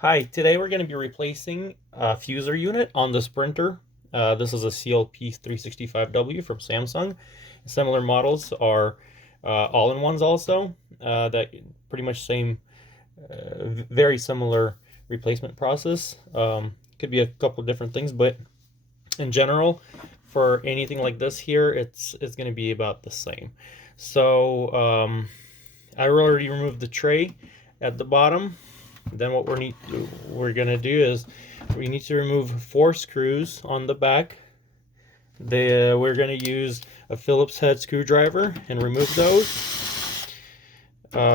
Hi, today we're going to be replacing a fuser unit on this printer. This is a CLP-365W from Samsung. Similar models are all-in-ones also, that pretty much same, very similar replacement process. Could be a couple of different things, but in general, for anything like this here, it's going to be about the same. So I already removed the tray at the bottom. Then what we're gonna do is we need to remove 4 screws on the back. We're gonna use a Phillips head screwdriver and remove those. Put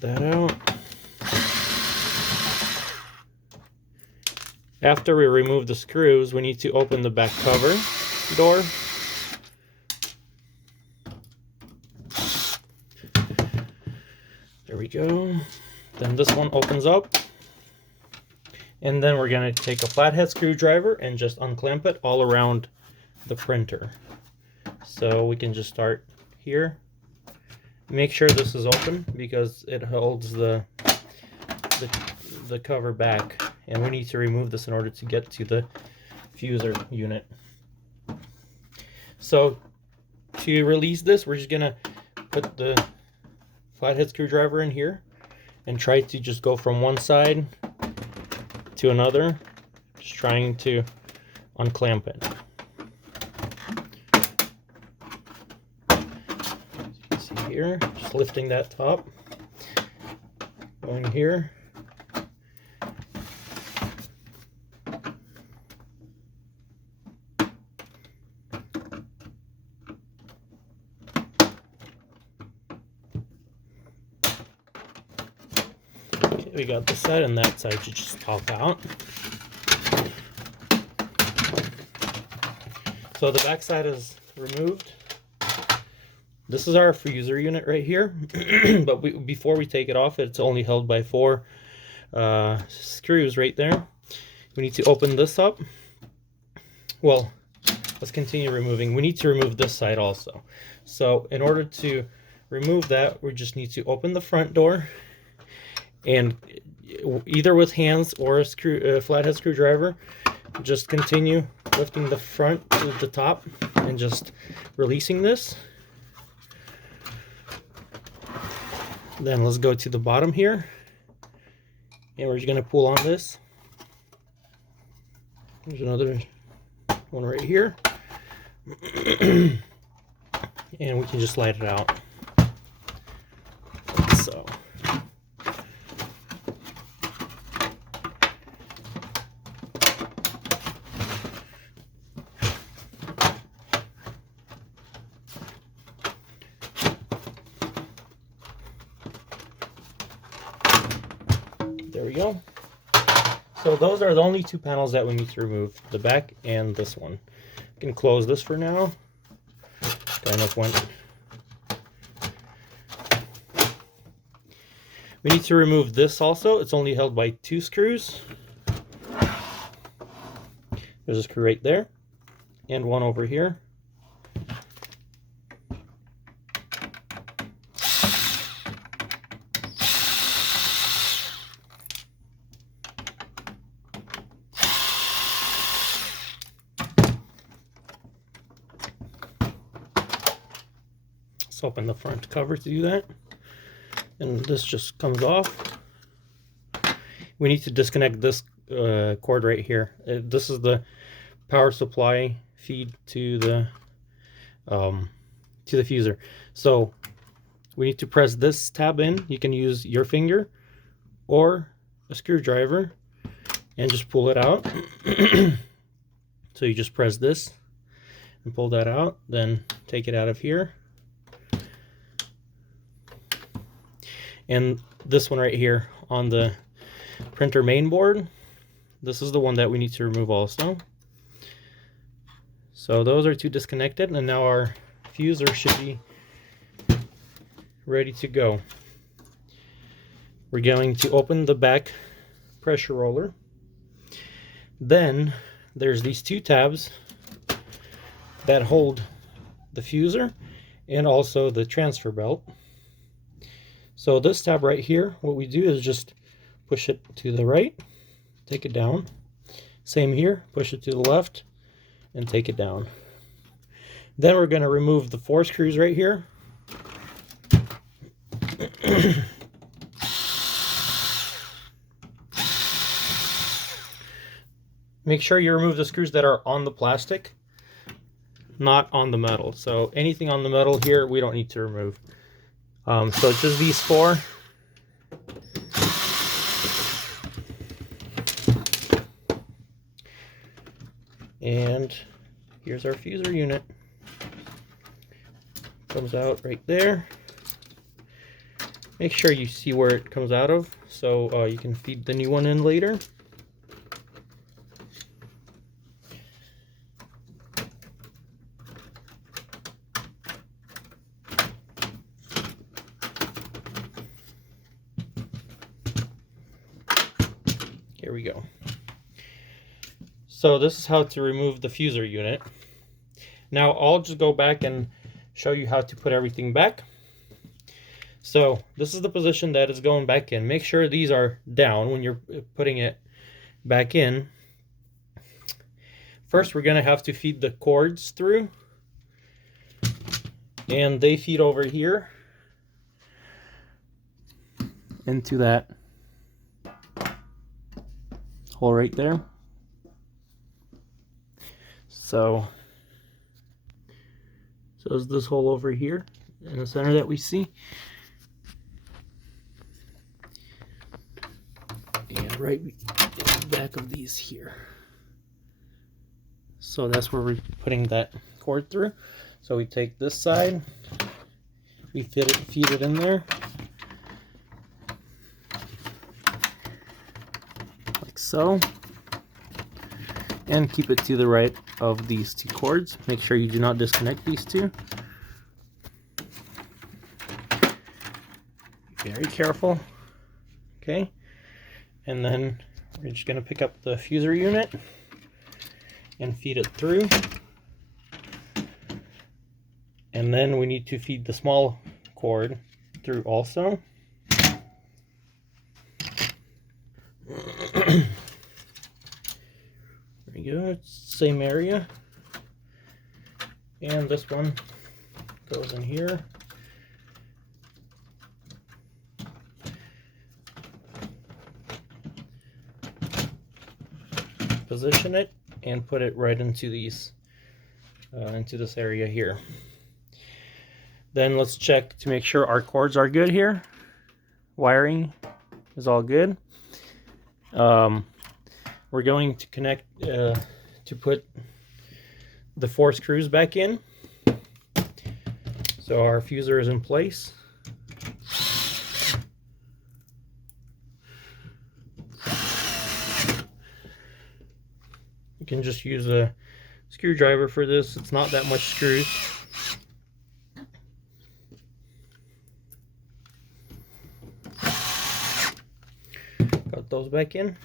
that out. After we remove the screws, we need to open the back cover door. There we go. Then this one opens up. And then we're going to take a flathead screwdriver and just unclamp it all around the printer. So we can just start here. Make sure this is open because it holds the cover back. And we need to remove this in order to get to the fuser unit. So to release this, we're just going to put the flathead screwdriver in here and try to just go from one side to another, just trying to unclamp it. As you can see here, just lifting that top, going here. We got this side, and that side should just pop out. So the back side is removed. This is our fuser unit right here, but before we take it off, it's only held by 4 screws right there. We need to open this up. Well, let's continue removing. We need to remove this side also. So in order to remove that, we just need to open the front door, and either with hands or a flathead screwdriver, just continue lifting the front to the top and just releasing this. Then let's go to the bottom here, and we're just going to pull on this. There's another one right here, and we can just slide it out like so. There we go. So those are the only 2 panels that we need to remove, the back and this one. I can close this for now. Kind of went. We need to remove this also. It's only held by 2 screws. There's a screw right there, and one over here. Let's open the front cover to do that, and this just comes off. We need to disconnect this cord right here. This is the power supply feed to the fuser. So we need to press this tab in. You can use your finger or a screwdriver and just pull it out. So you just press this and pull that out, then take it out of here. And this one right here on the printer main board, this is the one that we need to remove also. So those are 2 disconnected, and now our fuser should be ready to go. We're going to open the back pressure roller. Then there's these 2 tabs that hold the fuser and also the transfer belt. So this tab right here, what we do is just push it to the right, take it down. Same here, push it to the left and take it down. Then we're going to remove the 4 screws right here. Make sure you remove the screws that are on the plastic, not on the metal. So anything on the metal here, we don't need to remove. So it's just these 4. And here's our fuser unit. Comes out right there. Make sure you see where it comes out of so you can feed the new one in later. Here we go. So this is how to remove the fuser unit. Now I'll just go back and show you how to put everything back. So this is the position that is going back in. Make sure these are down when you're putting it back in. First, we're going to have to feed the cords through. And they feed over here into that hole right there. So is this hole over here in the center that we see. And right in the back of these here. So that's where we're putting that cord through. So we take this side, we feed it in there. Like so. And keep it to the right of these 2 cords. Make sure you do not disconnect these 2. Very careful. Okay. And then we're just going to pick up the fuser unit and feed it through. And then we need to feed the small cord through also. There you go, it's the same area. And this one goes in here. Position it and put it right into these, into this area here. Then let's check to make sure our cords are good here. Wiring is all good. We're going to connect to put the 4 screws back in. So our fuser is in place. You can just use a screwdriver for this. It's not that much screws. Got those back in.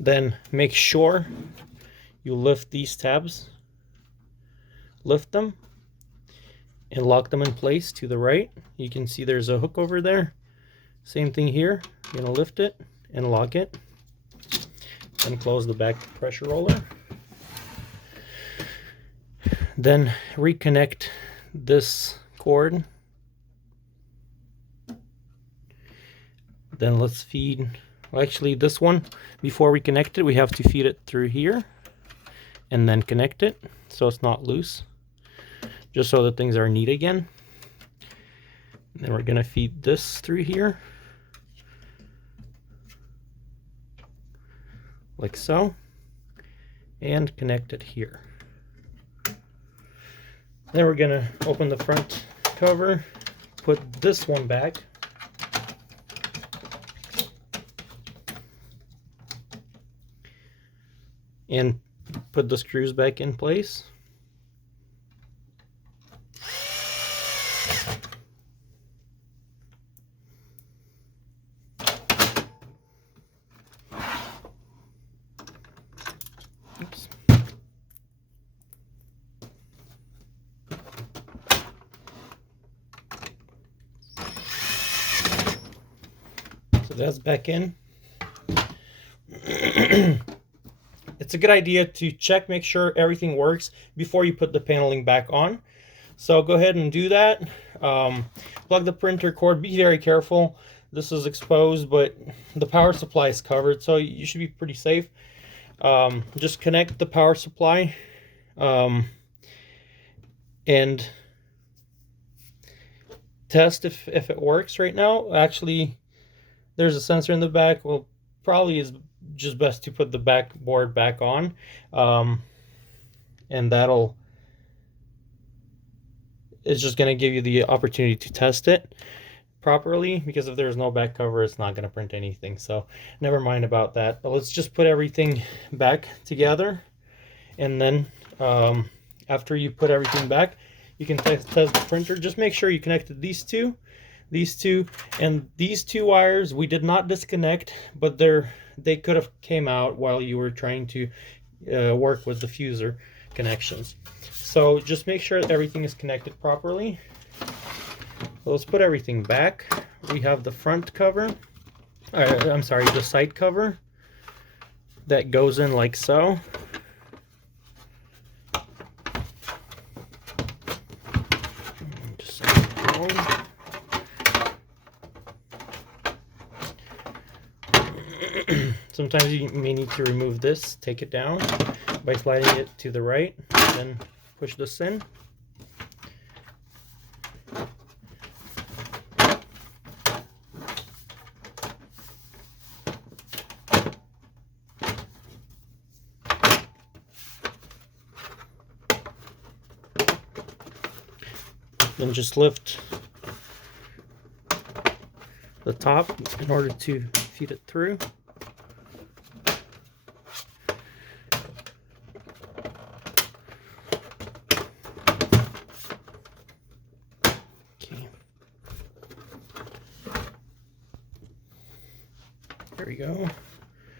Then make sure you lift these tabs. Lift them and lock them in place to the right. You can see there's a hook over there. Same thing here. You're gonna lift it and lock it. And close the back pressure roller. Then reconnect this cord. Then let's feed, well, actually this one, before we connect it, we have to feed it through here and then connect it so it's not loose, just so that things are neat again. And then we're gonna feed this through here, like so, and connect it here. Then we're gonna open the front cover, put this one back, and put the screws back in place. Oops. Put that back in. It's a good idea to check, make sure everything works before you put the paneling back on. So go ahead and do that. Plug the printer cord. Be very careful. This is exposed, but the power supply is covered, so you should be pretty safe. Just connect the power supply and test if it works right now. Actually, there's a sensor in the back. Well, probably is just best to put the backboard back on, and it's just going to give you the opportunity to test it properly, because if there's no back cover, it's not going to print anything. So never mind about that. But let's just put everything back together, and then after you put everything back, you can test the printer. Just make sure you connected these two, and these two wires we did not disconnect, but they could have came out while you were trying to work with the fuser connections. So just make sure that everything is connected properly. Let's put everything back. We have the front cover, I'm sorry, the side cover that goes in like so. Just sometimes you may need to remove this, take it down by sliding it to the right, then push this in. Then just lift the top in order to feed it through. Okay. There we go.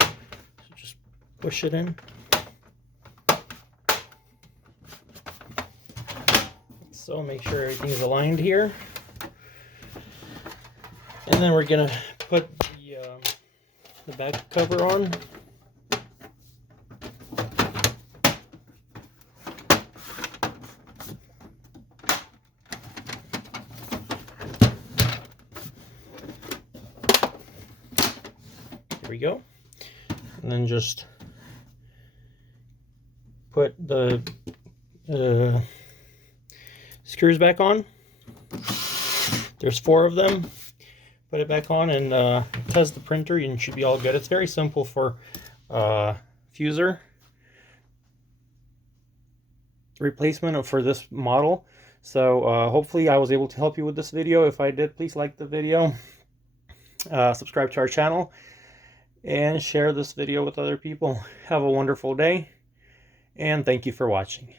So just push it in. So make sure everything is aligned here, and then we're gonna put the back cover on. Here we go, and then just put the screws back on. There's 4 of them. Put it back on and test the printer, and it should be all good. It's very simple for fuser replacement for this model. So hopefully I was able to help you with this video. If I did, please like the video, subscribe to our channel, and share this video with other people. Have a wonderful day, and thank you for watching.